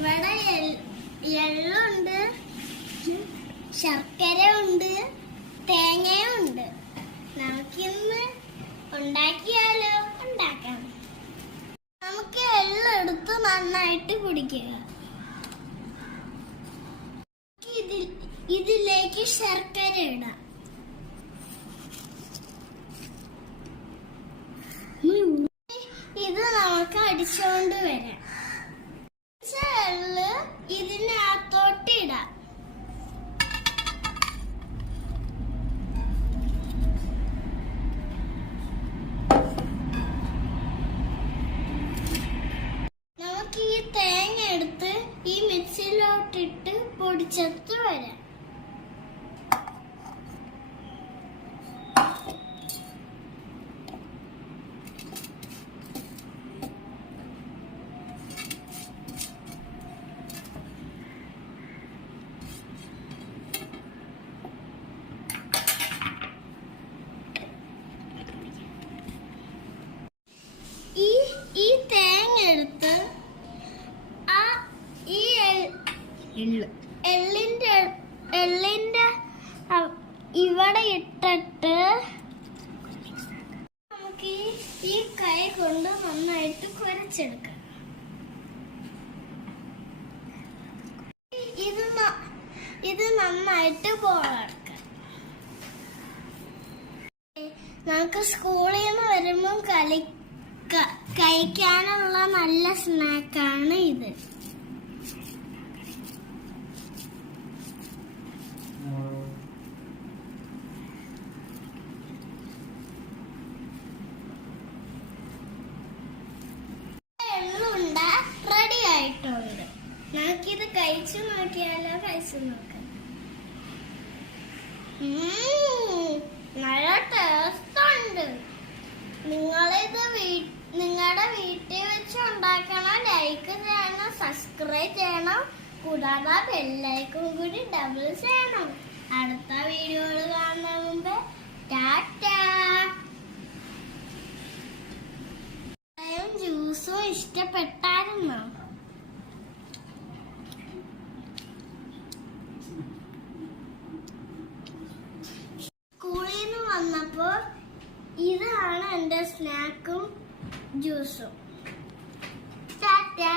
ഇവിടെ എള്ളുണ്ട്, ശർക്കര ഉണ്ട്, തേങ്ങയുണ്ട്. നമുക്കിന്ന് ഉണ്ടാക്കിയാലോ? ഉണ്ടാക്കാം. നമുക്ക് എള്ളെടുത്ത് നന്നായിട്ട് കുടിക്കുക. ഇതിലേക്ക് ശർക്കര ഇടാം. ഇത് നമുക്ക് അടിച്ചുകൊണ്ട് വരാം. എള്ള് ഇതിനകത്തോട്ട് ഇടാം. നമുക്ക് ഈ തേങ്ങ എടുത്ത് ഈ മിക്സിയിലോട്ടിട്ട് പൊടിച്ചെടുത്ത് വരാം. ഈ തേങ്ങ എടുത്ത് എള്ളിന്റെ ഇവിടെ ഇട്ടിട്ട് നമുക്ക് ഈ കൈ കൊണ്ട് നന്നായിട്ട് കുരച്ചെടുക്കാം. ഇത് നന്നായിട്ട് പോളെടുക്കാം. നമുക്ക് സ്കൂളിൽ നിന്ന് വരുമ്പം കഴിക്കാനുള്ള നല്ല സ്നാക്കാണ് ഇത്. എള്ളുണ്ട റെഡി ആയിട്ടുണ്ട്. നമുക്കിത് കഴിച്ചു നോക്കിയാലോ? കഴിച്ചു നോക്കാം. നല്ല ടേസ്റ്റ് ഉണ്ട്. നിങ്ങളുടെ വീട്ടിൽ വെച്ച് ഉണ്ടാക്കണം. ലൈക്ക് ചെയ്യണം, സബ്സ്ക്രൈബ് ചെയ്യണം, കൂടാതെ ബെല്ലൈക്കൺ കൂടി ഡബിൾ ചെയ്യണം. അടുത്ത വീഡിയോകൾ കാണുന്ന മുമ്പ് ടാറ്റാ. ജ്യൂസും ഇഷ്ടപ്പെട്ടായിരുന്നോ? സ്കൂളിൽ നിന്ന് വന്നപ്പോ ഇതാണ് എന്റെ സ്നാക്കും ജ്യൂസും. ടാറ്റാ.